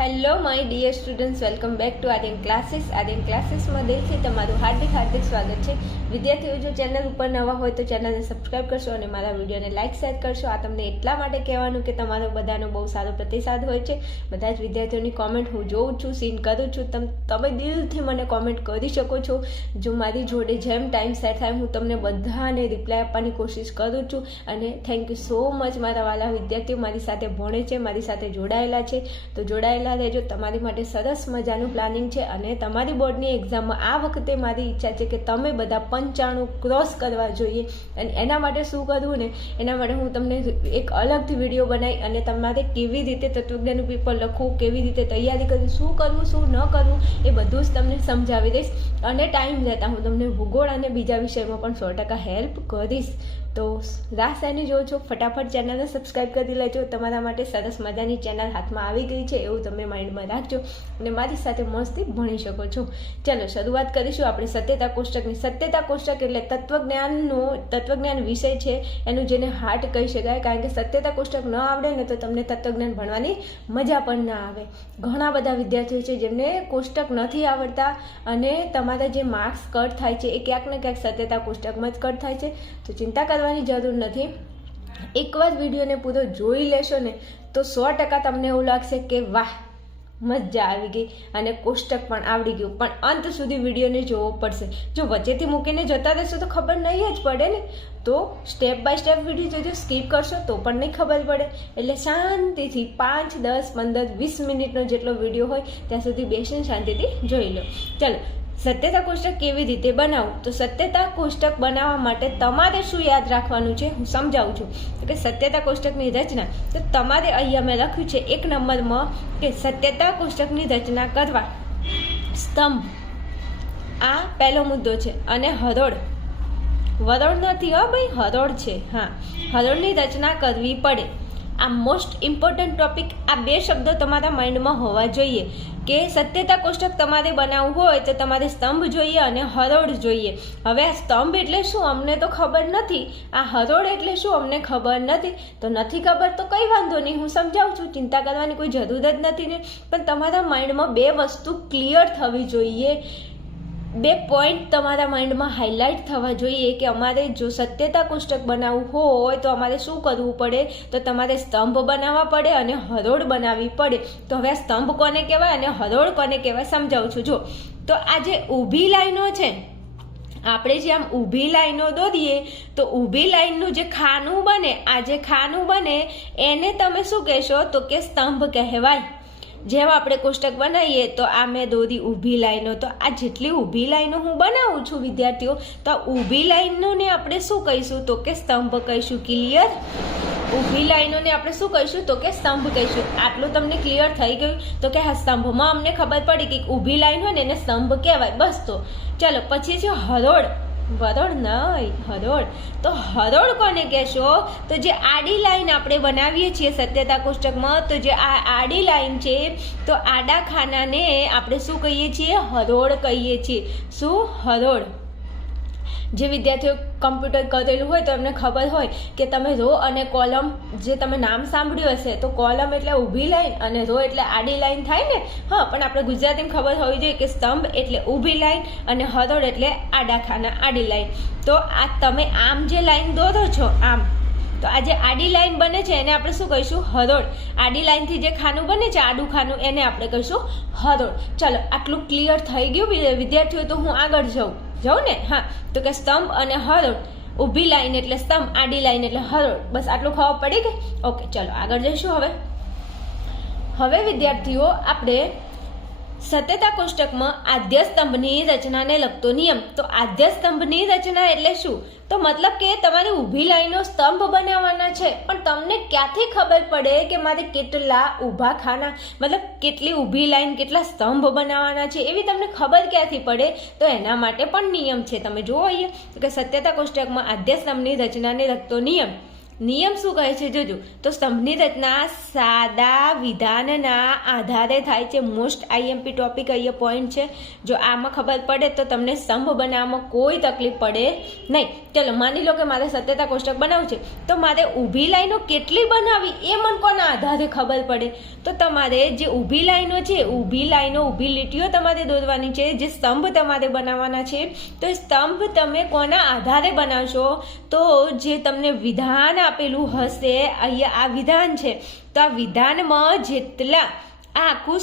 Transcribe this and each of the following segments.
Hello my dear students welcome back to Aryan classes Aryan ક્લાસીસમાં દિલથી તમારું હાર્દિક હાર્દિક સ્વાગત છે. વિદ્યાર્થીઓ, જો ચેનલ ઉપર નવા હોય તો ચેનલને સબસ્ક્રાઇબ કરશો અને મારા વિડીયોને લાઇક શેર કરશો. આ તમને એટલા માટે કહેવાનું કે તમારો બધાનો બહુ સારો પ્રતિસાદ હોય છે. બધા જ વિદ્યાર્થીઓની કોમેન્ટ હું જોઉં છું સીન કરું છું. તમ, તમે દિલથી મને કોમેન્ટ કરી શકો છો. જો મારી જોડે જેમ ટાઈમ સેટ થાય, હું તમને બધાને રિપ્લાય આપવાની કોશિશ કરું છું. અને થેન્ક યુ સો મચ મારા વાલા વિદ્યાર્થીઓ મારી સાથે ભણે છે, મારી સાથે જોડાયેલા છે. તો જોડાયેલા રહેજો, તમારી માટે સરસ મજાનું પ્લાનિંગ છે અને તમારી બોર્ડની એક્ઝામમાં આ વખતે મારી ઈચ્છા છે કે તમે બધા પંચાણું ક્રોસ કરવા જોઈએ. અને એના માટે શું કરવું ને? એના માટે હું તમને એક અલગથી વીડિયો બનાવી અને તમારે કેવી રીતે તત્વજ્ઞાનનું પેપર લખવું, કેવી રીતે તૈયારી કરવી, શું કરવું, શું ન કરવું, એ બધું જ તમને સમજાવી દઈશ. અને ટાઈમ રહેતા હું તમને ભૂગોળ અને બીજા વિષયમાં પણ સો ટકા હેલ્પ કરીશ. તો રાસ એની જો છો, ફટાફટ ચેનલને સબસ્ક્રાઈબ કરી લેજો. તમારા માટે સરસ મજાની ચેનલ હાથમાં આવી ગઈ છે, એવું તમે માઇન્ડમાં રાખજો અને મારી સાથે મસ્તી ભણી શકો છો. ચાલો, શરૂઆત કરીશું આપણે સત્યતા કોષ્ટકની. સત્યતા કોષ્ટક એટલે તત્વજ્ઞાનનો, તત્વજ્ઞાન વિષય છે, એનું જેને હાર્ટ કહી શકાય. કારણ કે સત્યતા કોષ્ટક ન આવડે ને તો તમને તત્વજ્ઞાન ભણવાની મજા પણ ના આવે. ઘણા બધા વિદ્યાર્થીઓ છે જેમને કોષ્ટક નથી આવડતા અને તમારા જે માર્ક્સ કટ થાય છે એ ક્યાંક ને ક્યાંક સત્યતા કોષ્ટકમાં જ કટ થાય છે. તો ચિંતા કરવાની જરૂર નથી. એકવાર વિડીયોને પૂરો જોઈ લેશો ને, તો સો ટકા તમને એવું લાગશે કે વાહ, મજા આવી ગઈ અને કોષ્ટક પણ આવડી ગયું. પણ અંત સુધી વિડીયોને જોવો પડશે. જો વચ્ચેથી મૂકીને જતા રહેશો તો ખબર નહીં જ પડે ને. તો સ્ટેપ બાય સ્ટેપ વીડિયો જોજો સ્કીપ કરશો તો પણ નહીં ખબર પડે. એટલે શાંતિથી પાંચ, દસ, પંદર, વીસ મિનિટનો જેટલો વીડિયો હોય, ત્યાં સુધી બેસીને શાંતિથી જોઈ લો. ચાલો સત્યતા કોષ્ટક કેવી રીતે બનાવવું? તો સત્યતા કોષ્ટક બનાવવા માટે તમારે શું યાદ રાખવાનું છે? હું સમજાવું છું. કે સત્યતા કોષ્ટકની રચના. તો તમારે અહીંયા મેં લખ્યું છે એક નંબરમાં કે સત્યતા કોષ્ટકની રચના કરવા. સ્તંભ. આ પહેલો મુદ્દો છે. અને હરોળ. વરોળ નથી, હો ભાઈ, હરોળ છે. હા. હરોળની રચના કરવી પડે. આ મોસ્ટ ઇમ્પોર્ટન્ટ ટોપિક આ બે શબ્દો તમારા માઇન્ડમાં હોવા જોઈએ. કે સત્યતા કોષ્ટક તમારે બનાવવું હોય તો તમારે સ્તંભ જોઈએ અને હરોળ જોઈએ. હવે આ સ્તંભ એટલે શું? અમને તો ખબર નથી. આ હરોળ એટલે શું? અમને ખબર નથી. તો નથી ખબર તો કંઈ વાંધો નહીં. હું સમજાવું છું. ચિંતા કરવાની કોઈ જરૂર જ નથી ને. પણ તમારા માઇન્ડમાં બે વસ્તુ ક્લિયર થવી જોઈએ. બે પોઈન્ટ તમારા માઇન્ડમાં હાઇલાઇટ થવા જોઈએ કે અમારે જો સત્યતા કોષ્ટક બનાવવું હોય તો અમારે શું કરવું પડે? તો તમારે સ્તંભ બનાવવા પડે અને હરોળ બનાવવી પડે. તો હવે આ સ્તંભ કોને કહેવાય અને હરોળ કોને કહેવાય સમજાવું છું. જો, તો આ જે ઊભી લાઈનો છે, આપણે જે આમ ઊભી લાઈનો દોરીએ, તો ઊભી લાઈનનું જે ખાનું બને, આ જે ખાનું બને, એને તમે શું કહેશો? તો કે સ્તંભ કહેવાય. જેમ આપણે કોષ્ટક બનાવીએ, તો આ મેં દોરી ઊભી લાઈનો, તો આ જેટલી ઊભી લાઈનો હું બનાવું છું, વિદ્યાર્થીઓ, તો ઊભી લાઈનોને આપણે શું કહીશું? તો કે સ્તંભ કહીશું ક્લિયર ઊભી લાઈનોને આપણે શું કહીશું? તો કે સ્તંભ કહીશું. આટલું તમને ક્લિયર થઈ ગયું? તો કે હા, સ્તંભમાં અમને ખબર પડી કે ઊભી લાઈન હોય ને એને સ્તંભ કહેવાય. બસ તો. ચાલો, પછી છે હરોળ. વરોળ નહીં હરોળ તો હરોળ કોને કહેશો? તો જે આડી લાઈન આપણે બનાવીએ છીએ સત્યતા કોષ્ટકમાં, તો જે આ આડી લાઈન છે, તો આડા ખાનાને આપણે શું કહીએ છીએ? હરોળ કહીએ છીએ. શું? હરોળ જે વિદ્યાર્થીઓ કમ્પ્યુટર કરેલું હોય તો એમને ખબર હોય કે તમે રો અને કોલમ જે તમે નામ સાંભળ્યું હશે તો કોલમ એટલે ઊભી લાઈન અને રો એટલે આડી લાઈન થાય ને? હા, પણ આપણે ગુજરાતીમાં ખબર હોવી જોઈએ કે સ્તંભ એટલે ઊભી લાઈન અને હરોળ એટલે આડા ખાના આડી લાઈન તો આ તમે આમ જે લાઈન દોરો છો, આમ, તો આ જે આડી લાઈન બને છે એને આપણે શું કહીશું? હરોળ. આડી લાઈનથી જે ખાનું બને છે, આડું ખાનું, એને આપણે કહીશું હરોળ. ચલો, આટલું ક્લિયર થઈ ગયું વિદ્યાર્થીઓ, તો હું આગળ જાઉં. જાઉં ને હા. તો કે સ્તંભ અને હરોળ. ઊભી લાઈન એટલે સ્તંભ, આડી લાઈન એટલે હરોળ. બસ આટલું ખબર પડી ગઈ ઓકે, ચલો આગળ જઈશું હવે. હવે વિદ્યાર્થીઓ, આપણે સત્યતા કોષ્ટકમાં આદ્ય સ્તંભની રચનાને લગતો નિયમ. તો આદ્ય સ્તંભની રચના એટલે શું? તો મતલબ કે તમારે ઊભી લાઈનો સ્તંભ બનાવવાના છે. પણ તમને ક્યાંથી ખબર પડે કે મારે કેટલા ઊભા ખાના, મતલબ કેટલી ઊભી લાઈન, કેટલા સ્તંભ બનાવવાના છે? એવી તમને ખબર ક્યાંથી પડે? તો એના માટે પણ નિયમ છે. તમે જુઓ અહીંયા. કે સત્યતા કોષ્ટકમાં આદ્ય સ્તંભની રચનાને લગતો નિયમ. નિયમ શું કહે છે? જોજો. તો સ્તંભની રચના સાદા વિધાનના આધારે થાય છે. મોસ્ટ આઈએમપી ટોપિક અહીંયા પોઈન્ટ છે. જો આમાં ખબર પડે તો તમને સ્તંભ બનાવવામાં કોઈ તકલીફ પડે નહીં. ચલો, માની લો કે મારે સત્યતા કોષ્ટક બનાવવું છે. તો મારે ઊભી લાઈનો કેટલી બનાવવી એ મને કોના આધારે ખબર પડે? તો તમારે જે ઊભી લાઈનો છે, ઊભી લાઈનો, ઊભી લીટીઓ તમારે દોરવાની છે, જે સ્તંભ તમારે બનાવવાના છે, તો સ્તંભ તમે કોના આધારે બનાવશો? તો જે તમને વિધાન આપેલું હશે, અહીંયા આ વિધાન છે. તો આ વિધાનમાં જેટલા આ આખું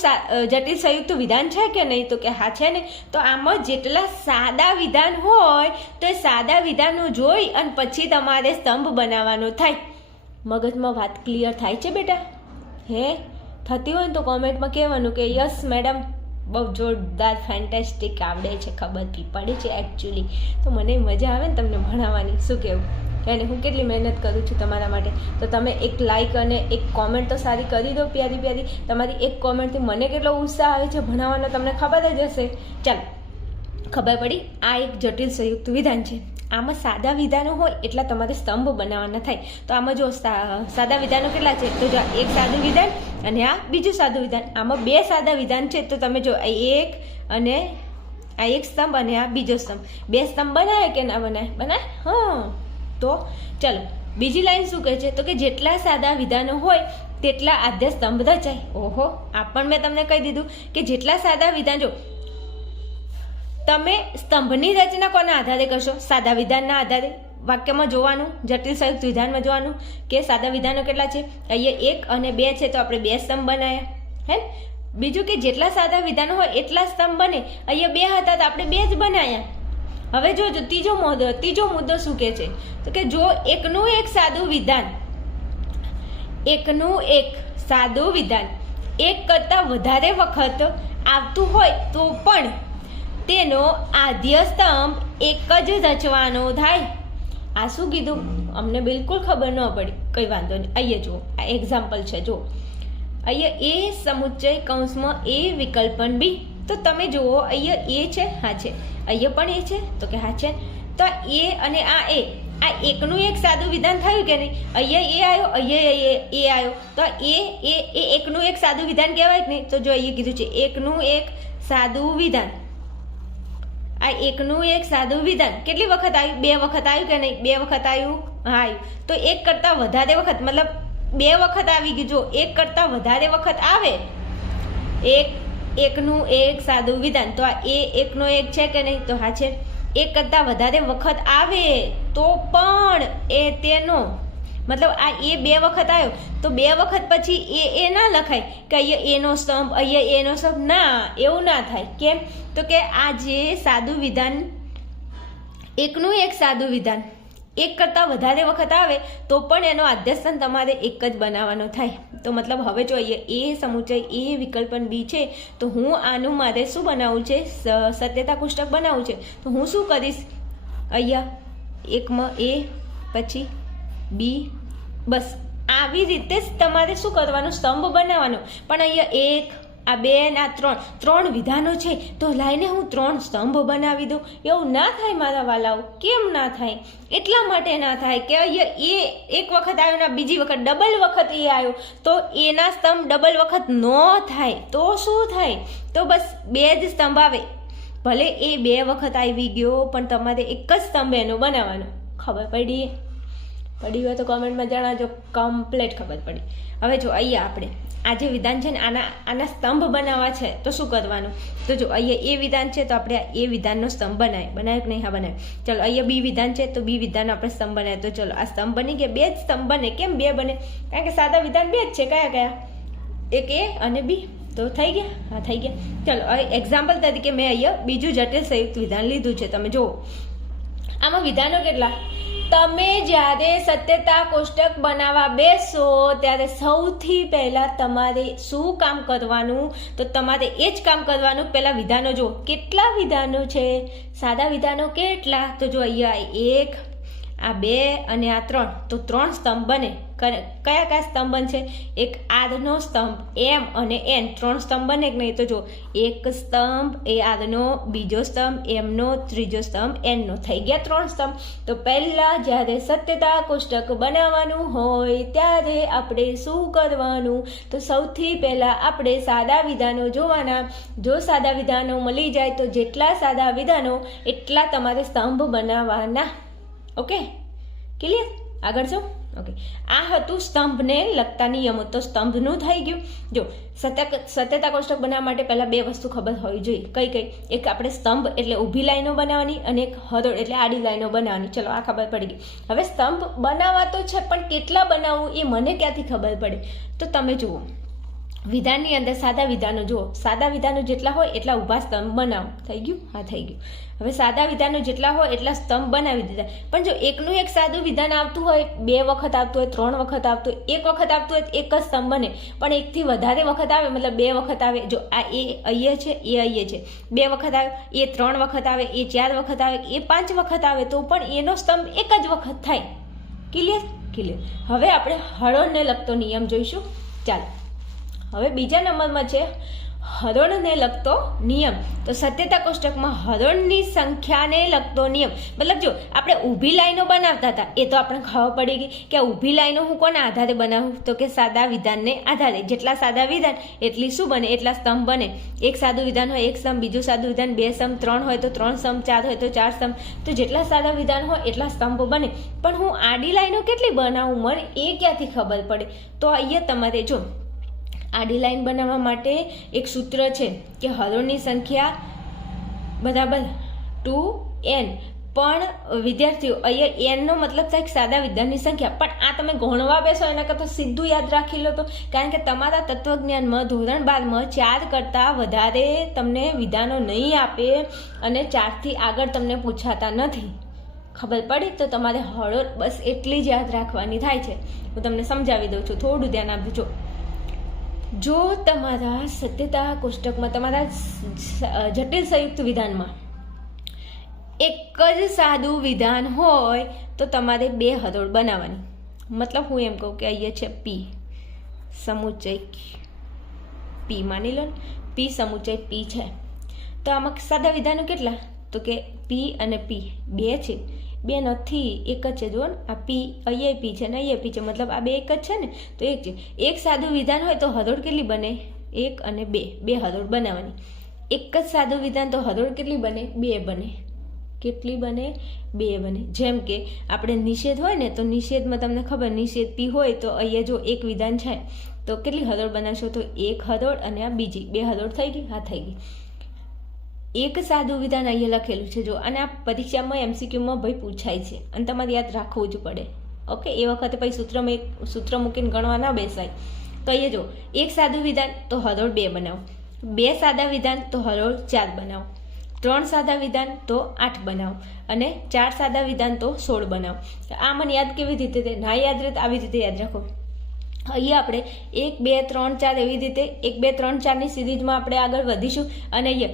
જટિલ સંયુક્ત વિધાન છે કે નહીં તો કે હા છે ને? તો આમાં જેટલા સાદા વિધાન હોય, તો એ સાદા વિધાનો જોઈ અને પછી તમારે સ્તંભ બનાવવાનો થાય. મગજમાં વાત ક્લિયર થાય છે બેટા? હે? થતી હોય ને તો કોમેન્ટમાં કહેવાનું કે યસ મેડમ બહુ જોરદાર ફેન્ટેસ્ટિક આવડે છે ખબર બી પડે છે એકચ્યુઅલી તો મને મજા આવે ને તમને ભણાવવાની. શું કહેવું અને હું કેટલી મહેનત કરું છું તમારા માટે? તો તમે એક લાઇક અને એક કોમેન્ટ તો સારી કરી દો પ્યારી પ્યારી. તમારી એક કોમેન્ટથી મને કેટલો ઉત્સાહ આવે છે ભણાવવાનો તમને ખબર જ હશે. ચાલો, ખબર પડી? આ એક જટિલ સંયુક્ત વિધાન છે. આમાં સાદા વિધાનો હોય એટલા તમારે સ્તંભ બનાવવાના થાય. તો આમાં જો સાદા વિધાનો કેટલા છે? તો જો એક સાદું વિધાન અને આ બીજું સાદું વિધાન. આમાં બે સાદા વિધાન છે, તો તમે જો આ એક અને આ એક સ્તંભ અને આ બીજો સ્તંભ. બે સ્તંભ બનાવે કે ના બનાવે? બનાવે? હા. તો ચલો, બીજી લાઈન શું કહે છે? તો કે જેટલા સાદા વિધાનો હોય તેટલા આદ્ય સ્તંભ રચાય. ઓહો, આ પણ મેં તમને કહી દીધું કે જેટલા સાદા વિધાન જો તમે સ્તંભની રચના કોના આધારે કરશો? સાદા વિધાનના આધારે? વાક્યમાં જોવાનું, જટિલ સંયુક્ત વિધાનમાં જોવાનું કે સાદા વિધાનો કેટલા છે? અહીંયા એક અને બે છે તો આપણે બે સ્તંભ બનાવ્યા હે ને? બીજું કે જેટલા સાદા વિધાનો હોય એટલા સ્તંભ બને. અહીંયા બે હતા તો આપણે બે જ બનાવ્યા હવે જોજો, ત્રીજો મુદ્દો ત્રીજો મુદ્દો શું કે છે? તો કે જો એકનું એક સાદું વિધાન, એકનું એક સાદું વિધાન એક કરતાં વધારે વખત આવતું હોય તો પણ તેનો આદ્ય સ્તંભ એક જ રચવાનો થાય. આ શું કીધું? અમને બિલકુલ ખબર ન પડી. કંઈ વાંધો નહીં. અહીંયા જુઓ. આ એક્ઝામ્પલ છે. જુઓ. અહીંયા એ સમુચ્ચય કૌંસમાં એ વિકલ્પન બી. તો તમે જુઓ, અહીંયા એ છે, હા છે. અહીંયા પણ એ છે, તો કે હા છે. તો એ અને આ એ. આ એકનું એક સાદું વિધાન થયું કે નહીં? અહીંયા એ આવ્યો અહીંયા એ આવ્યો તો એ એ એકનું એક સાદું વિધાન કહેવાય કે નહીં? તો જો અહીંયા કીધું છે, એકનું એક સાદું વિધાન. આ એકનું એક સાદું વિધાન. કેટલી વખત આવ્યું? બે વખત આવ્યું કે નહીં? બે વખત આવ્યું? હા તો એક કરતાં વધારે વખત, મતલબ બે વખત આવી ગયું. જો એક કરતાં વધારે વખત આવે, એક, એકનું એક સાદું વિધાન. તો આ એ એકનો એક છે કે નહીં? તો હા છે. એક કરતાં વધારે વખત આવે તો પણ એ તેનો મતલબ આ એ બે વખત આવ્યો. તો બે વખત પછી એ એ ના લખાય કે અહીંયા એનો સ્તંભ, અહીંયા એનો સ્તંભ. ના, એવું ના થાય. કેમ? તો કે આ જે સાદું વિધાન, એકનું એક સાદું વિધાન, એક કરતાં વધારે વખત આવે, તો પણ એનો આદ્યસ્થાન તમારે એક જ બનાવવાનો થાય. તો મતલબ હવે જોઈએ એ સમુચય, એ વિકલ્પન બી છે, તો હું આનું મારે શું બનાવવું છે? સત્યતા કોષ્ટક બનાવવું છે. તો હું શું કરીશ? અહીંયા એકમાં એ, પછી બી બસ. આવી રીતે જ તમારે શું કરવાનું? સ્તંભ બનાવવાનો. પણ અહીંયા એક, આ બે ને આ ત્રણ. ત્રણ વિધાનો છે. તો લાઈને હું ત્રણ સ્તંભ બનાવી દઉં. એવું ના થાય મારા વાલાઓ. કેમ ના થાય? એટલા માટે ના થાય કે અહીંયા એ એક વખત આવ્યો ને બીજી વખત ડબલ વખત એ આવ્યો. તો એના સ્તંભ ડબલ વખત ન થાય. તો શું થાય? તો બસ બે જ સ્તંભ આવે. ભલે એ બે વખત આવી ગયો, પણ તમારે એક જ સ્તંભ એનો બનાવવાનો. ખબર પડી? પડી હોય તો કોમેન્ટમાં જણાવજો કમ્પ્લેટ ખબર પડી. હવે જો અહીંયા આપણે, આ જે વિધાન છે ને, આના આના સ્તંભ બનાવવા છે, તો શું કરવાનું? તો જો અહીંયા એ વિધાન છે, તો આપણે એ વિધાનનો સ્તંભ બનાવીએ બનાવ્યો કે નહીં? હા, બનાવ્યો. ચલો, અહીંયા બી વિધાન છે, તો બી વિધાનનો આપણે સ્તંભ બનાવીએ તો ચલો, આ સ્તંભ બની ગયા, બે જ સ્તંભ બને. કેમ બે બને? કારણ કે સાદા વિધાન બે જ છે. કયા કયા? એક એ અને બી. તો થઈ ગયા? હા, થઈ ગયા. ચલો એક્ઝામ્પલ તરીકે મેં અહીંયા બીજું જટિલ સંયુક્ત વિધાન લીધું છે. તમે જુઓ. આમાં વિધાનો કેટલા? તમે જ્યારે સત્યતા કોષ્ટક બનાવવા બેસો, ત્યારે સૌથી પહેલાં તમારે શું કામ કરવાનું? તો તમારે એ જ કામ કરવાનું. પહેલાં વિધાનો જો કેટલા વિધાનો છે? સાદા વિધાનો કેટલા? તો જો અહીંયા એક આ બે અને આ ત્રણ. તો ત્રણ સ્તંભ બને. કયા કયા સ્તંભ બનશે? એક આદનો સ્તંભ, એમ અને એન. ત્રણ સ્તંભ બને કે નહીં? તો જો, એક સ્તંભ, એ આદનો, બીજો સ્તંભ, એમનો, ત્રીજો સ્તંભ, એનનો. થઈ ગયા ત્રણ સ્તંભ. તો પહેલાં જ્યારે સત્યતા કોષ્ટક બનાવવાનું હોય, ત્યારે આપણે શું કરવાનું? તો સૌથી પહેલાં આપણે સાદા વિધાનો જોવાના. જો સાદા વિધાનો મળી જાય, તો જેટલા સાદા વિધાનો, એટલા તમારે સ્તંભ બનાવવાના. ઓકે? ક્લિયર આગળ જાઓ. ઓકે. આ હતું સ્તંભને લગતા નિયમો. તો સ્તંભનું થઈ ગયું. જો સત્ય સત્યતા કોષ્ટક બનાવવા માટે પહેલાં બે વસ્તુ ખબર હોવી જોઈએ. કઈ કઈ? એક આપણે સ્તંભ એટલે ઊભી લાઈનો બનાવવાની અને એક હરોળ એટલે આડી લાઈનો બનાવવાની. ચલો, આ ખબર પડી ગઈ. હવે સ્તંભ બનાવવા તો છે, પણ કેટલા બનાવવું એ મને ક્યાંથી ખબર પડે? તો તમે જુઓ. વિધાનની અંદર સાદા વિધાનો, જુઓ, સાદા વિધાનો જેટલા હોય એટલા ઊભા સ્તંભ બનાવો. થઈ ગયું? હા, થઈ ગયું. હવે સાદા વિધાનો જેટલા હોય એટલા સ્તંભ બનાવી દીધા. પણ જો એકનું એક સાદું વિધાન આવતું હોય, બે વખત આવતું હોય, ત્રણ વખત આવતું હોય, એક વખત આવતું હોય એક જ સ્તંભ બને. પણ એકથી વધારે વખત આવે, મતલબ બે વખત આવે. જો આ એ અહીંયા છે, એ અહીંયા છે. બે વખત આવે, એ ત્રણ વખત આવે, એ ચાર વખત આવે, એ પાંચ વખત આવે, તો પણ એનો સ્તંભ એક જ વખત થાય. ક્લિયર? ક્લિયર. હવે આપણે હળોને લગતો નિયમ જોઈશું. ચાલો. હવે બીજા નંબરમાં છે, હરોળને લગતો નિયમ. તો સત્યતા કોષ્ટકમાં હરોળની સંખ્યાને લગતો નિયમ. મતલબ જો આપણે ઊભી લાઈનો બનાવતા હતા, એ તો આપણે ખબર પડી ગઈ કે ઊભી લાઈનો હું કોના આધારે બનાવું? તો કે સાદા વિધાનને આધારે. જેટલા સાદા વિધાન, એટલી શું બને? એટલા સ્તંભ બને. એક સાદું વિધાન હોય, એક સ્તંભ. બીજું સાદું વિધાન, બે સ્તંભ. ત્રણ હોય, તો ત્રણ સ્તંભ. ચાર હોય, તો ચાર સ્તંભ. તો જેટલા સાદા વિધાન હોય, એટલા સ્તંભ બને. પણ હું આડી લાઈનો કેટલી બનાવું મને એ ક્યાંથી ખબર પડે? તો અહીંયા તમારે જો આડી લાઈન બનાવવા માટે એક સૂત્ર છે કે હરોળની સંખ્યા બરાબર ટુ એન. પણ વિદ્યાર્થીઓ, અહીંયા એનનો મતલબ થાય સાદા વિદ્યાર્થીની સંખ્યા. પણ આ તમે ગણવા બેસો, એના કરતાં સીધું યાદ રાખી લો તો. કારણ કે તમારા તત્વજ્ઞાનમાં ધોરણ બારમાં ચાર કરતાં વધારે તમને વિધાનો નહીં આપે અને ચારથી આગળ તમને પૂછાતા નથી. ખબર પડી? તો તમારે હળોળ બસ એટલી જ યાદ રાખવાની થાય છે. હું તમને સમજાવી દઉં છું. થોડું ધ્યાન આપજો. જો તમારા સત્યતા કોષ્ટકમાં, તમારા જટિલ સંયુક્ત વિધાનમાં એક જ સાદું વિધાન હોય, તો તમારે બે હરોળ બનાવવાની. મતલબ હું એમ કહું કે અહીંયા છે પી સમુચય પી માની લો પી સમુચય પી છે. તો આમાં સાદા વિધાનો કેટલા? તો કે પી અને પી બે છે. બે નથી, એક જ છે, જુઓ આ પી અહીંયા પી છે ને અહીંયા પી છે, મતલબ આ બે એક જ છે ને, તો એક છે. એક સાદું વિધાન હોય તો હરોળ કેટલી બને? એક અને બે. બે હરોળ બનાવવાની. એક જ સાદું વિધાન તો હરોળ કેટલી બને? બે બને. કેટલી બને? બે બને. જેમ કે આપણે નિષેધ હોય ને, તો નિષેધમાં તમને ખબર, નિષેધ પી હોય તો અહીંયા જો એક વિધાન છે, તો કેટલી હરોળ બનાવશો? તો એક હરોળ અને આ બીજી. બે હરોળ થઈ ગઈ? હા, થઈ ગઈ. એક સાદું વિધાન અહીંયા લખેલું છે જો, અને આ પરીક્ષામાં એમસીક્યુમાં ભાઈ પૂછાય છે. અને તમારે યાદ રાખવું જ પડે. ઓકે? એ વખતે પછી સૂત્રમાં એક સૂત્ર મૂકીને ગણવા ના બેસાય. તો અહીંયા જો, એક સાદું વિધાન તો હરોળ બે બનાવો. બે સાદા વિધાન તો હરોળ ચાર બનાવો. ત્રણ સાદા વિધાન તો આઠ બનાવો. અને ચાર સાદા વિધાન તો સોળ બનાવો. આ મને યાદ કેવી રીતે તે? ના યાદ રહે આવી રીતે યાદ રાખો. અહીંયા આપણે એક, બે, ત્રણ, ચાર એવી રીતે, એક, બે, ત્રણ, ચારની સિરીઝમાં આપણે આગળ વધીશું. અને અહીંયા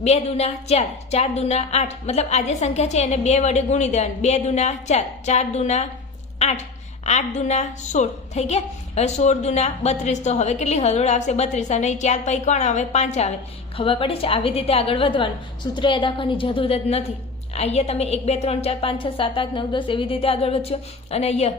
બે દુના ચાર ચાર દુના આઠ. મતલબ આ જે સંખ્યા છે એને બે વડે ગુણી દેવાની. બે દુના ચાર ચાર દુના આઠ આઠ દુના સોળ. થઈ ગયા? હવે સોળ દુના બત્રીસ. તો હવે કેટલી હરોળ આવશે? બત્રીસ. અને ચાર પૈ કોણ આવે? પાંચ આવે. ખબર પડી છે? આવી રીતે આગળ વધવાનું. સૂત્ર યાદ રાખવાની જરૂરત નથી. અહીંયા તમે એક, બે, ત્રણ, ચાર, પાંચ, છ, સાત, આઠ, નવ, દસ એવી રીતે આગળ વધશો. અને અહીંયા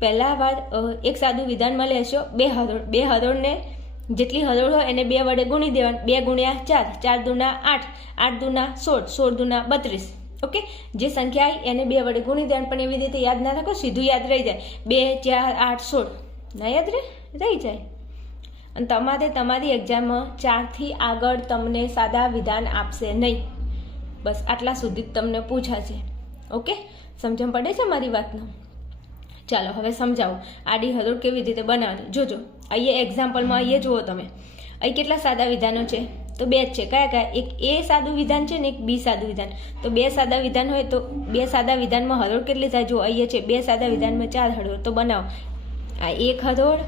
પહેલા વાર એક સાદું વિધાનમાં લેશો. બે હરોળ, બે હરોળને જેટલી હરોળ હોય એને બે વડે ગુણી દેવાનું બે ગુણ્યા ચાર ચાર દુના આઠ આઠ દુના સોળ સોળ દુના બત્રીસ. ઓકે? જે સંખ્યા આવી એને બે વડે ગુણી દેવાનું. પણ એવી રીતે યાદ ના રાખો, સીધું યાદ રહી જાય. બે, ચાર, આઠ, સોળ. ના યાદ રહે? રહી જાય. અને તમારે તમારી એક્ઝામમાં ચારથી આગળ તમને સાદા વિધાન આપશે નહીં. બસ આટલા સુધી જ તમને પૂછાશે. ઓકે? સમજણ પડે છે મારી વાતનો? ચાલો, હવે સમજાવો. આડી હરોળ કેવી રીતે બનાવવાની જોજો, અહીંયા એક્ઝામ્પલમાં અહીંયા જુઓ તમે. અહીં કેટલા સાદા વિધાનો છે? તો બે જ છે. કયા કયા? એક એ સાદું વિધાન છે ને એક બી સાદું વિધાન. તો બે સાદા વિધાન હોય તો બે સાદા વિધાનમાં હરોળ કેટલી થાય? જો અહીંયા છે, બે સાદા વિધાનમાં ચાર હરોળ તો બનાવો. આ એક હરોળ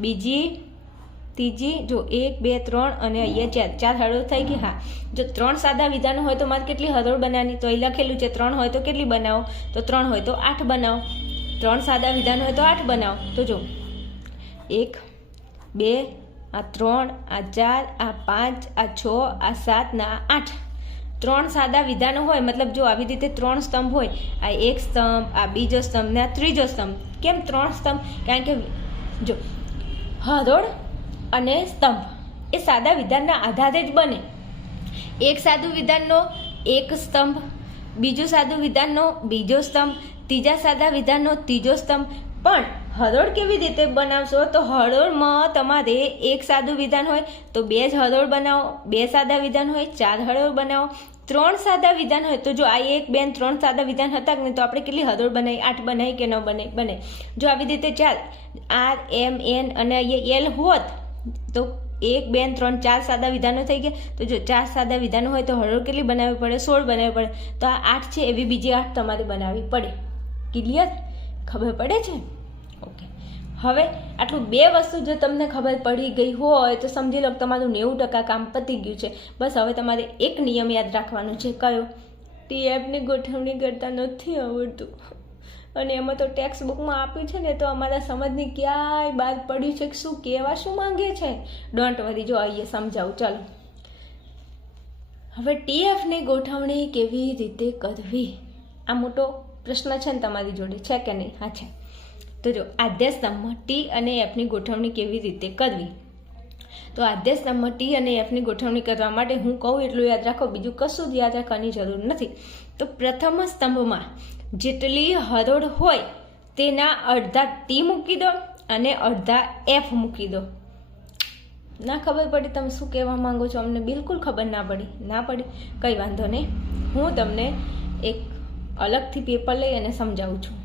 બીજી, ત્રીજી, જો એક, બે, ત્રણ અને અહીંયા ચાર. ચાર હરોળ થઈ ગઈ હા? જો ત્રણ સાદા વિધાનો હોય તો મારે કેટલી હરોળ બનાવવાની? તો અહીં લખેલું છે, ત્રણ હોય તો કેટલી બનાવો? તો ત્રણ હોય તો આઠ બનાવો. ત્રણ સાદા વિધાન હોય તો આઠ બનાવો. તો જો, એક, બે, આ ત્રણ, આ ચાર, આ પાંચ, આ છ, આ સાત, ના આઠ. ત્રણ સાદા વિધાનો હોય, મતલબ જો આવી રીતે ત્રણ સ્તંભ હોય, આ એક સ્તંભ, આ બીજો સ્તંભ, ને આ ત્રીજો સ્તંભ. કેમ ત્રણ સ્તંભ? કારણ કે, જો, હરોળ અને સ્તંભ એ સાદા વિધાનના આધારે જ બને. એક સાદું વિધાનનો એક સ્તંભ, બીજું સાદું વિધાનનો બીજો સ્તંભ ત્રીજા સાદા વિધાનનો ત્રીજો સ્તંભ. પણ હરોળ કેવી રીતે બનાવશો? તો હરોળમાં તમારે એક સાદું વિધાન હોય તો બે જ હરોળ બનાવો, બે સાદા વિધાન હોય, ચાર હરોળ બનાવો. ત્રણ સાદા વિધાન હોય તો જો આ એક બેન ત્રણ સાદા વિધાન હતા કે નહીં, તો આપણે કેટલી હરોળ બનાવી? આઠ બનાવી કે ન બનાવી બને. જો આવી રીતે ચાર, આર, એમ, એન અને અહીંયા એલ હોત, તો એક બેન ત્રણ, ચાર સાદા વિધાનો થઈ ગયા. તો જો ચાર સાદા વિધાનો હોય તો હરોળ કેટલી બનાવવી પડે? સોળ બનાવવી પડે. તો આ આઠ છે, એવી બીજી આઠ તમારે બનાવવી પડે. ક્લિયર ખબર પડે છે? ઓકે. હવે આટલું બે વસ્તુ જો તમને ખબર પડી ગઈ હોય તો સમજી લો તમારું નેવું ટકા કામ પતી ગયું છે. બસ હવે તમારે એક નિયમ યાદ રાખવાનો છે. કયો? ટીએફની ગોઠવણી કરતા નથી આવડતું. અને એમાં તો ટેક્સ બુકમાં આપ્યું છે ને, તો અમારા સમજની ક્યાંય બહાર પડ્યું છે કે શું કહેવા શું માંગે છે? ડોન્ટ વરી જો આઈએ સમજાવું. ચાલો. હવે ટીએફની ગોઠવણી કેવી રીતે કરવી? આ મોટો પ્રશ્ન છે ને તમારી જોડે, છે કે નહીં? હા, છે. તો જો, આદ્ય સ્તંભમાં ટી અને એફની ગોઠવણી કેવી રીતે કરવી? તો આદ્ય સ્તંભમાં ટી અને એફની ગોઠવણી કરવા માટે હું કહું એટલું યાદ રાખો, બીજું કશું જ યાદ રાખવાની જરૂર નથી. તો પ્રથમ સ્તંભમાં જેટલી હરોળ હોય તેના અડધા ટી મૂકી દો અને અડધા એફ મૂકી દો. ના ખબર પડી તમે શું કહેવા માંગો છો? અમને બિલકુલ ખબર ના પડી. ના પડી? કંઈ વાંધો નહીં. હું તમને એક અલગથી પેપર લઈ અને સમજાવું છું.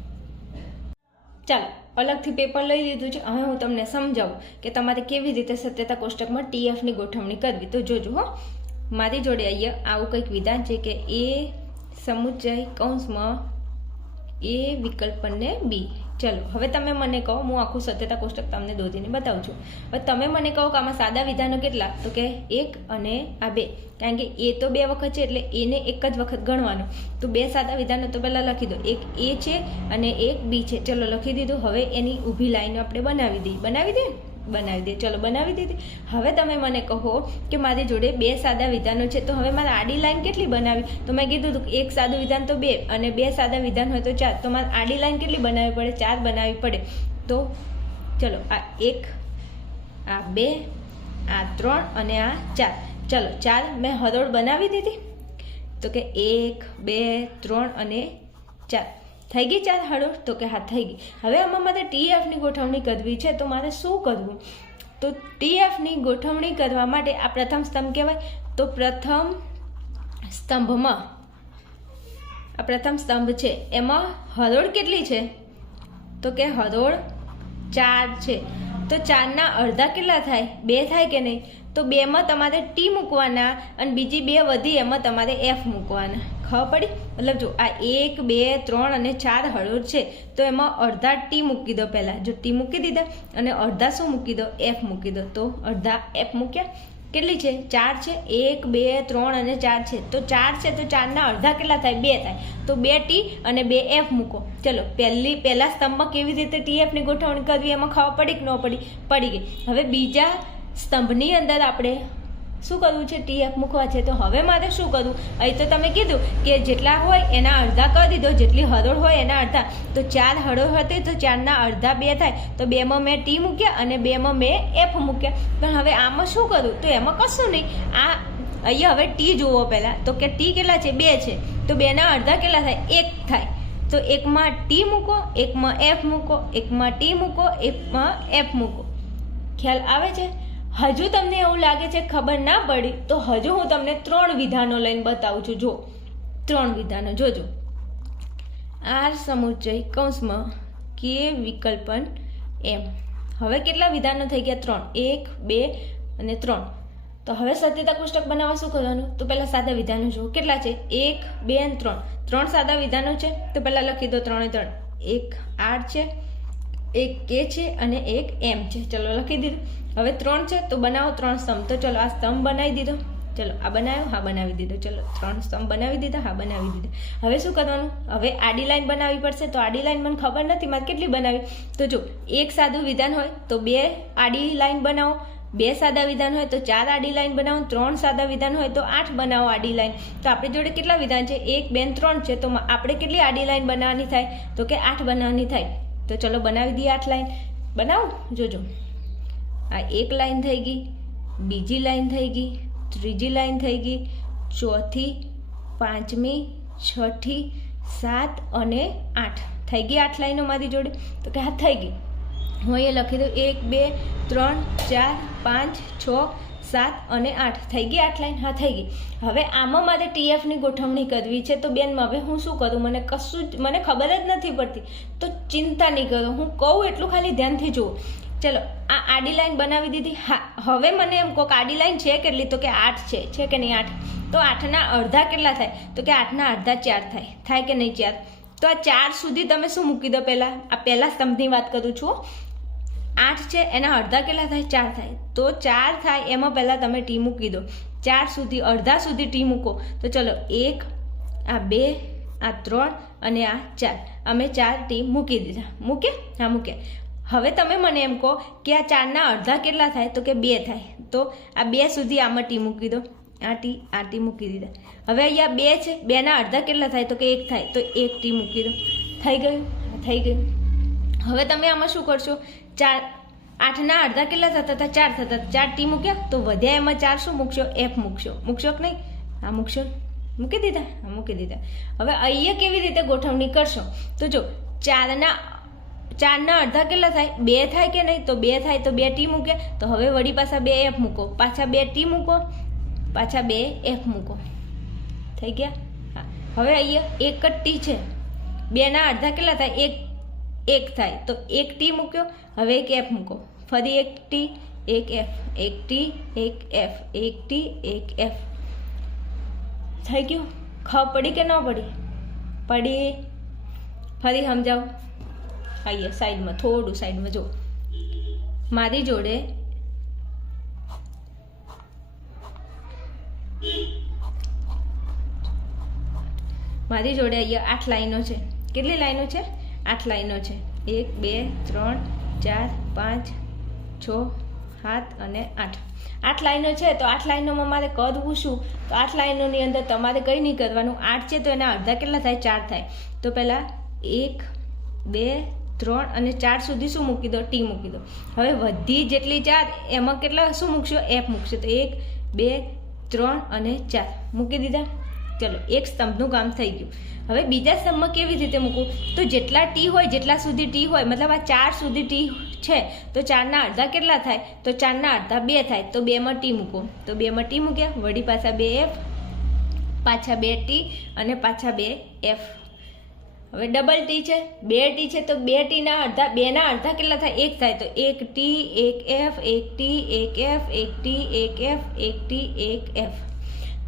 ચાલો, અલગથી પેપર લઈ લીધું છે. હવે હું તમને સમજાવું કે તમારે કેવી રીતે સત્યતા કોષ્ટકમાં ટીએફની ગોઠવણી કરવી. તો જોજો હો. મારી જોડે અહીંયા આવું કંઈક વિધાન છે કે એ સમુચય કૌંસમાં એ વિકલ્પ અને બી ચલો, હવે તમે મને કહો, હું આખું સત્યતા કોષ્ટક તમને દોધીને બતાવું છું. હવે તમે મને કહો કે આમાં સાદા વિધાનો કેટલા? તો કે એક અને આ બે. કારણ કે એ તો બે વખત છે, એટલે એને એક જ વખત ગણવાનું. તો બે સાદા વિધાનો તો પહેલાં લખી દો. એક એ છે અને એક બી છે. ચલો, લખી દીધું. હવે એની ઊભી લાઈનો આપણે બનાવી દઈએ. બનાવી દઈએ બનાવી દે. ચલો, બનાવી દીધી. હવે તમે મને કહો કે મારી જોડે બે સાદા વિધાનો છે, તો હવે મારે આડી લાઈન કેટલી બનાવી? તો મેં કીધું હતું એક સાદું વિધાન તો બે અને બે સાદા વિધાન હોય તો ચાર. તો મારે આડી લાઈન કેટલી બનાવવી પડે? ચાર બનાવવી પડે. તો ચલો, આ એક, આ બે, આ ત્રણ અને આ ચાર. ચલો, ચાર મેં હરોળ બનાવી દીધી. તો કે એક, બે, ત્રણ અને ચાર. થઈ ગઈ ચાર હરોળ તો કે હા, થઈ ગઈ. હવે આમાં મારે ટીએફની ગોઠવણી કરવી છે, તો મારે શું કરવું? તો ટીએફની ગોઠવણી કરવા માટે આ પ્રથમ સ્તંભ કહેવાય. તો પ્રથમ સ્તંભમાં, આ પ્રથમ સ્તંભ છે, એમાં હરોળ કેટલી છે? તો કે હરોળ ચાર છે. તો ચારના અડધા કેટલા થાય? બે થાય કે નહીં? તો બેમાં તમારે ટી મૂકવાના અને બીજી બે વધી એમાં તમારે એફ મૂકવાના. ખબર પડી? મતલબ જો આ એક, બે, ત્રણ અને ચાર હળોળ છે, તો એમાં અડધા ટી મૂકી દો પહેલાં. જો ટી મૂકી દીધા અને અડધા શું મૂકી દો? એફ મૂકી દો. તો અડધા એફ મૂક્યા. કેટલી છે? ચાર છે? એક, બે, ત્રણ અને ચાર છે. તો ચાર છે તો ચારના અડધા કેટલા થાય? બે થાય. તો બે ટી અને બે એફ મૂકો. ચલો, પહેલી, પહેલા સ્તંભમાં કેવી રીતે ટી એફની ગોઠવણી કરવી એમાં ખબર પડી કે ન પડી? પડી ગઈ. હવે બીજા સ્તંભની અંદર આપણે શું કરવું છે? ટી એફ મૂકવા છે તો હવે મારે શું કરવું અહીં તો તમે કીધું કે જેટલા હોય એના અડધા કરી દીધો, જેટલી હરોળ હોય એના અડધા. તો ચાર હરોળ હતી તો ચારના અડધા બે થાય. તો બેમાં મેં ટી મૂક્યા અને બેમાં મેં એફ મૂક્યા. પણ હવે આમાં શું કરું? તો એમાં કશું નહીં. આ અહીંયા હવે ટી જુઓ પહેલાં. તો કે ટી કેટલા છે? બે છે. તો બેના અડધા કેટલા થાય? એક થાય. તો એકમાં ટી મૂકો, એકમાં એફ મૂકો, એકમાં ટી મૂકો, એકમાં એફ મૂકો. ખ્યાલ આવે છે? હજુ તમને એવું લાગે છે ખબર ના પડી, તો હજુ હું તમને ત્રણ વિધાનો લઈને બતાવું છું. જો, ત્રણ વિધાનો, જોજો. આર સમુચય કૌંસમાં કે વિકલ્પન એમ. હવે કેટલા વિધાનો થઈ ગયા? ત્રણ. એક, બે અને ત્રણ. તો હવે સત્યતા કોષ્ટક બનાવવા શું કરવાનું? તો પહેલાં સાદા વિધાનો જુઓ. કેટલા છે? એક, બે અને ત્રણ. ત્રણ સાદા વિધાનો છે, તો પહેલાં લખી દો ત્રણે ત્રણ. એક આઠ છે એક કે છે અને એક એમ છે. ચલો લખી દીધું. હવે ત્રણ છે, તો બનાવો ત્રણ સ્તંભ. તો ચલો આ સ્તંભ બનાવી દીધો. ચલો, આ બનાવ્યો, હા બનાવી દીધો. ચલો, ત્રણ સ્તંભ બનાવી દીધા, હા બનાવી દીધા. હવે શું કરવાનું? હવે આડી લાઈન બનાવવી પડશે. તો આડી લાઈન મને ખબર નથી, મારે કેટલી બનાવી. તો જો, એક સાદું વિધાન હોય, તો બે આડી લાઈન બનાવો. બે સાદા વિધાન હોય, તો ચાર આડી લાઈન બનાવો. ત્રણ સાદા વિધાન હોય, તો આઠ બનાવો આડી લાઈન. તો આપણી જોડે કેટલા વિધાન છે? એક, બે ત્રણ છે. તો આપણે કેટલી આડી લાઈન બનાવવાની થાય? તો કે આઠ બનાવવાની થાય. તો ચલો બનાવી દઈએ આઠ લાઈન. બનાવો, જોજો. આ એક લાઈન થઈ ગઈ, બીજી લાઈન થઈ ગઈ, ત્રીજી લાઈન થઈ ગઈ, ચોથી, પાંચમી, છઠ્ઠી, સાત અને આઠ. થઈ ગઈ આઠ લાઈનો મારી જોડે? તો કે હા, થઈ ગઈ. હું અહીંયા લખી દઉં, એક, બે, ત્રણ, ચાર, પાંચ, છ સાત અને આઠ. થઈ ગઈ આઠ લાઈન? હા, થઈ ગઈ. હવે આમાં મારે ટીએફની ગોઠવણી કરવી છે. તો બેન, હવે હું શું કરું? મને કશું જ મને ખબર જ નથી પડતી. તો ચિંતા નહીં કરો. હું કહું એટલું ખાલી ધ્યાનથી જુઓ. ચલો, આ આડી લાઈન બનાવી દીધી. હા, હવે મને એમ કહો કે આડી લાઈન છે કેટલી? તો કે આઠ છે. છે કે નહીં આઠ? તો આઠના અડધા કેટલા થાય? તો કે આઠના અડધા ચાર થાય. થાય કે નહીં ચાર? તો આ ચાર સુધી તમે શું મૂકી દો પહેલાં? આ પહેલાં સ્તંભની વાત કરું છું. આઠ છે, એના અડધા કેટલા થાય? ચાર થાય. તો ચાર થાય, એમાં પહેલાં તમે ટી મૂકી દો. ચાર સુધી, અડધા સુધી ટી મૂકો. તો ચલો, એક, આ બે, આ ત્રણ અને આ ચાર. અમે ચાર ટી મૂકી દીધા. મૂકે? હા, મૂકે. હવે તમે મને એમ કહો કે આ ચારના અડધા કેટલા થાય? તો કે બે થાય. તો આ બે સુધી આમાં ટી મૂકી દો. આ ટી આ ટી મૂકી દીધા. હવે અહીંયા બે છે, બેના અડધા કેટલા થાય? તો કે એક થાય. તો એક ટી મૂકી દો. થઈ ગયું? થઈ ગયું. હવે તમે આમાં શું કરશો? ચાર. આઠના અડધા કેટલા થતા હતા ચાર થતા ચાર ટી મૂક્યા. તો વધ્યા એમાં ચાર શું મૂકશો? એફ મૂકશો. મૂકશો કે નહીં? હા, મૂકશો. મૂકી દીધા. હા, મૂકી દીધા. હવે અહીંયા કેવી રીતે ગોઠવણી કરશો? તો જો, ચારના ચારના અડધા કેટલા થાય? બે થાય કે નહીં? તો બે થાય. તો બે ટી મૂકે તો હવે વળી પાછા બે એફ મૂકો. પાછા બે ટી મૂકો. પાછા બે એફ મૂકો. થઈ ગયા? હા. હવે અહીંયા એક જ ટી છે. બેના અડધા કેટલા થાય? એક એક થાય. તો એક ટી મૂક્યો, હવે એક એફ મૂકો. ફરી એક ટી એક એફ એક ટી એક એફ એક ટી એક એફ થઈ ગયું? ખબર પડી કે ન પડી? પડી. ફરી સમજાવો? આઈએ, સાઈડમાં, થોડું સાઈડમાં જો મારી જોડે મારી જોડે અહીંયા આઠ લાઈનો છે. કેટલી લાઈનો છે? આઠ લાઈનો છે. એક, બે, ત્રણ, ચાર, પાંચ, છ, સાત અને આઠ. આઠ લાઈનો છે તો આઠ લાઈનોમાં મારે કરવું શું? તો આઠ લાઈનોની અંદર તમારે કંઈ નહીં કરવાનું. આઠ છે તો એના અડધા કેટલા થાય? ચાર થાય. તો પહેલાં એક, બે, ત્રણ અને ચાર સુધી શું મૂકી દો? ટી મૂકી દો. હવે વધી જેટલી ચાર, એમાં કેટલા શું મૂકશો? એફ મૂકશો. તો એક, બે, ત્રણ અને ચાર. મૂકી દીધા? ચલો, એક સ્તંભનું કામ થઈ ગયું. હવે બીજા સ્તંભમાં કેવી રીતે મૂકું તો જેટલા ટી હોય, જેટલા સુધી ટી હોય, મતલબ આ ચાર સુધી ટી છે, તો ચારના અડધા કેટલા થાય? તો ચારના અડધા બે થાય, તો બેમાં ટી મૂકો. તો બેમાં ટી મૂક્યા, વળી પાછા બે એફ, પાછા બે ટી અને પાછા બે એફ. હવે ડબલ ટી છે, બે ટી છે, તો બે ટીના અડધા, બેના અડધા કેટલા થાય? એક થાય. તો એક ટી, એક એફ, એક ટી, એક એફ, એક ટી, એક એફ, એક ટી, એક એફ.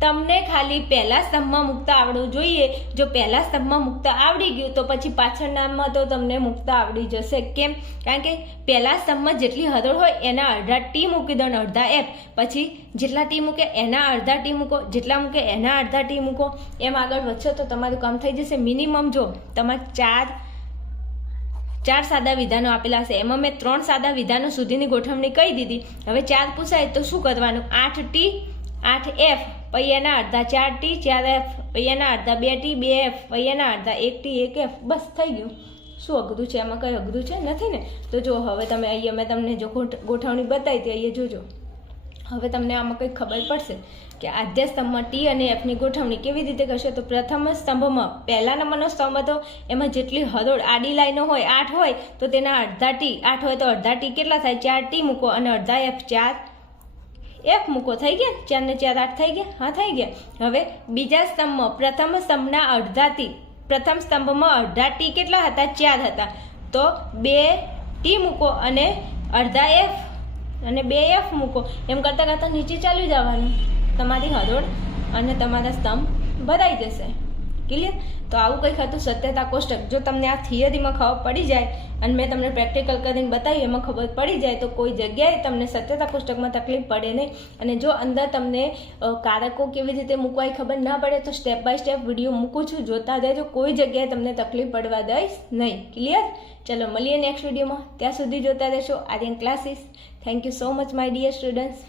તમને ખાલી પહેલા સ્તંભમાં મૂકતા આવડવું જોઈએ. જો પહેલા સ્તંભમાં મૂકતા આવડી ગયું, તો પછી પાછળનામાં તો તમને મૂકતા આવડી જશે. કેમ? કારણ કે પહેલા સ્તંભમાં જેટલી હરોળ હોય, એના અડધા ટી મૂકી દો ને અડધા એફ પછી જેટલા ટી મૂકે, એના અડધા ટી મૂકો. જેટલા મૂકે, એના અડધા ટી મૂકો. એમ આગળ વધશો તો તમારું કામ થઈ જશે. મિનિમમ જો તમારે ચાર ચાર સાદા વિધાનો આપેલા હશે. એમાં મેં ત્રણ સાદા વિધાનો સુધીની ગોઠવણી કહી દીધી. હવે ચાર પૂછાય તો શું કરવાનું? આઠ ટી આઠ એફ પછી અડધા ચાર ટી ચાર એફ પછી અડધા બે ટી બે એફ પછી અડધા એક ટી એક એફ બસ થઈ ગયું. શું અઘરું છે? એમાં કંઈ અઘરું છે? નથી ને? તો જો, હવે તમે અહીંયા મેં તમને જો ગોઠવણી બતાવી હતી, અહીંયા જોજો. હવે તમને આમાં કંઈક ખબર પડશે કે આદ્ય સ્તંભમાં ટી અને એફની ગોઠવણી કેવી રીતે કરશો? તો પ્રથમ સ્તંભમાં, પહેલા નંબરનો સ્તંભ હતો. એમાં જેટલી હરોળ આડી લાઈનો હોય, આઠ હોય, તો તેના અડધા ટી આઠ હોય તો અડધા ટી કેટલા થાય? ચાર ટી મૂકો અને અડધા એફ ચાર. એફ મૂકો, થઈ ગયા? ચાર ને ચાર આઠ થઈ ગયા? હા, થઈ ગયા. હવે બીજા સ્તંભમાં, પ્રથમ સ્તંભના અડધાથી પ્રથમ સ્તંભમાં અડધા ટી કેટલા હતા? ચાર હતા. તો બે ટી મૂકો અને અડધા એફ, અને બે એફ મૂકો. એમ કરતાં કરતાં નીચે ચાલ્યું જવાનું. તમારી હરોળ અને તમારા સ્તંભ ભરાઈ જશે. ક્લિયર તો આવું કંઈક હતું, સત્યતા કોષ્ટક. જો તમને આ થિયરીમાં ખબર પડી જાય, અને મેં તમને પ્રેક્ટિકલ કરીને બતાવી એમાં ખબર પડી જાય, તો કોઈ જગ્યાએ તમને સત્યતા કોષ્ટકમાં તકલીફ પડે નહીં. અને જો અંદર તમને કારકો કેવી રીતે મૂકવા ખબર ના પડે, તો સ્ટેપ બાય સ્ટેપ વીડિયો મૂકું છું. જોતા રહેજો, કોઈ જગ્યાએ તમને તકલીફ પડવા દઈશ નહીં. ક્લિયર ચલો, મળીએ નેક્સ્ટ વિડીયોમાં ત્યાં સુધી જોતા રહેશો. Aryan classes thank you so much my dear students